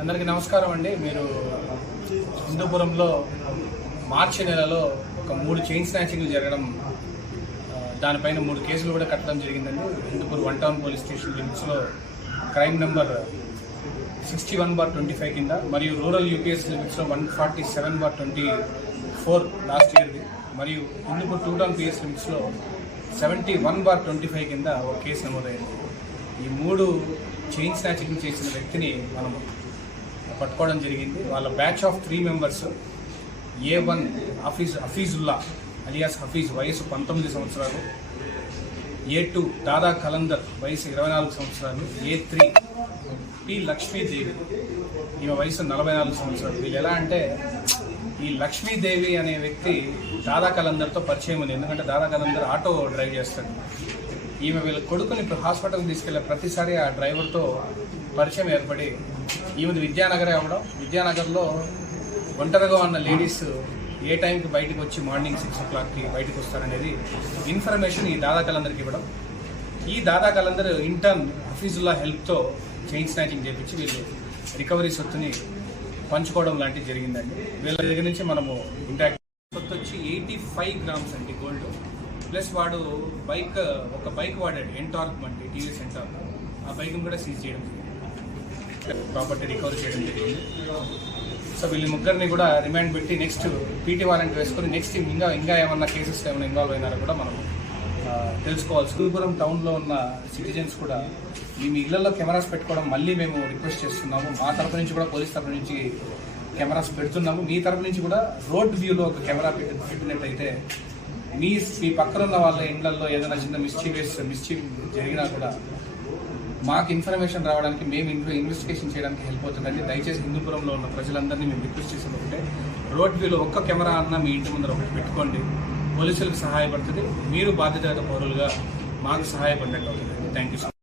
అందరికీ నమస్కారం అండి. మీరు హిందూపురంలో మార్చి నెలలో ఒక 3 చైన్ స్నాచింగ్లు జరగడం, దానిపైన 3 కేసులు కూడా కట్టడం జరిగిందండి. హిందూపూర్ 1 టౌన్ పోలీస్ స్టేషన్ లిమిట్స్లో క్రైమ్ నెంబర్ 61/25 కింద, మరియు రూరల్ యూపీఎస్ లిమిట్స్లో 147/24 లాస్ట్ ఇయర్ది, మరియు హిందూపూర్ 2 టౌన్ పిఎస్ లిమిట్స్లో 71/25 కింద ఒక కేసు నమోదైంది. ఈ 3 చైన్ స్నాచింగ్ చేసిన వ్యక్తిని మనం పట్టుకోవడం జరిగింది. వాళ్ళ batch of 3 members: A1 Hafeezullah alias Hafeez, వయసు 19 సంవత్సరాలు; A2 దాదా కలందర్, వయసు 24 సంవత్సరాలు; A3 పి లక్ష్మీదేవి, ఈమె వయసు 44 సంవత్సరాలు. వీళ్ళు ఎలా అంటే, ఈ లక్ష్మీదేవి అనే వ్యక్తి దాదా కలందర్తో పరిచయం ఉంది. ఎందుకంటే దాదా కలందర్ ఆటో డ్రైవ్ చేస్తాడు. ఈమె వీళ్ళ కొడుకుని హాస్పిటల్కి తీసుకెళ్లే ప్రతిసారి ఆ డ్రైవర్తో పరిచయం ఏర్పడి, ఈమెది విద్యానగరే అవ్వడం, విద్యానగర్లో ఒంటరిగా ఉన్న లేడీస్ ఏ టైంకి బయటకు వచ్చి మార్నింగ్ 6 o'clockకి బయటకు వస్తారనేది ఇన్ఫర్మేషన్ ఈ దాదా కలందర్కి ఇవ్వడం. ఈ దాదా Kalandar intern Hafeezullah హెల్ప్తో chain snatching చేయించి వీళ్ళు రికవరీ సొత్తుని పంచుకోవడం లాంటివి జరిగిందండి. వీళ్ళ దగ్గర నుంచి మనము ఇంటాక్ట్ సొత్తు వచ్చి 85 grams అండి గోల్డ్, ప్లస్ వాడు ఒక బైక్ వాడాడు, ఎంటార్క్ బండి, టీవీఎస్ ఎంటార్క్. ఆ బైక్ను కూడా సీజ్ చేయడం జరిగింది, ప్రాపర్టీ రికవర్ చేయడం జరిగింది. సో వీళ్ళ ముగ్గురిని కూడా రిమాండ్ పెట్టి నెక్స్ట్ పీటీ వారెంట్ వేసుకొని నెక్స్ట్ ఇంకా ఏమన్నా కేసెస్ ఏమైనా ఇన్వాల్వ్ అయినారో కూడా మనం తెలుసుకోవాలి. హిందూపురం టౌన్లో ఉన్న సిటిజన్స్ కూడా మీ ఇళ్లలో కెమెరాస్ పెట్టుకోవడం మళ్ళీ మేము రిక్వెస్ట్ చేస్తున్నాము. మా తరపు నుంచి కూడా, పోలీస్ తరపు నుంచి కెమెరాస్ పెడుతున్నాము. మీ తరపు నుంచి కూడా రోడ్ వ్యూలో ఒక కెమెరా పెట్టినట్టయితే మీ పక్కన ఉన్న వాళ్ళ ఇళ్లలో ఏదైనా చిన్న మిస్చీవ్ జరిగినా కూడా మాకు ఇన్ఫర్మేషన్ రావడానికి, మేము ఇన్వెస్టిగేషన్ చేయడానికి హెల్ప్ అవుతుందండి. దయచేసి హిందూపురంలో ఉన్న ప్రజలందరినీ మేము రిక్వెస్ట్ చేసేది ఒకటే, రోడ్ వ్యూలో ఒక్క కెమెరా అన్నా మీ ఇంటి ముందర ఒకటి పెట్టుకోండి. పోలీసులకు సహాయపడుతుంది, మీరు బాధ్యత పౌరులుగా మాకు సహాయపడినట్టు అవుతుంది. Thank you.